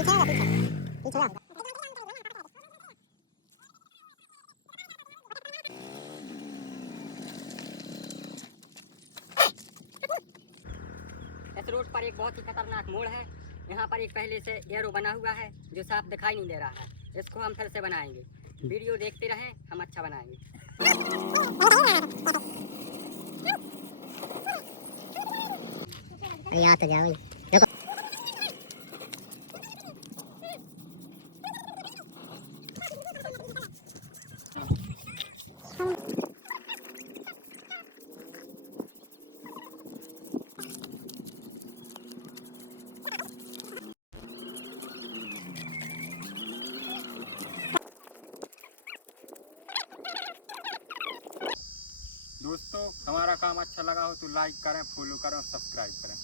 इस रोड पर एक बहुत ही खतरनाक मोड़ है। यहाँ पर एक पहले से एरो बना हुआ है जो साफ दिखाई नहीं दे रहा है। इसको हम फिर से बनाएंगे। वीडियो देखते रहें, हम अच्छा बनाएंगे। यहाँ तो जाओ। दोस्तों, हमारा काम अच्छा लगा हो तो लाइक करें, फॉलो करें और सब्सक्राइब करें।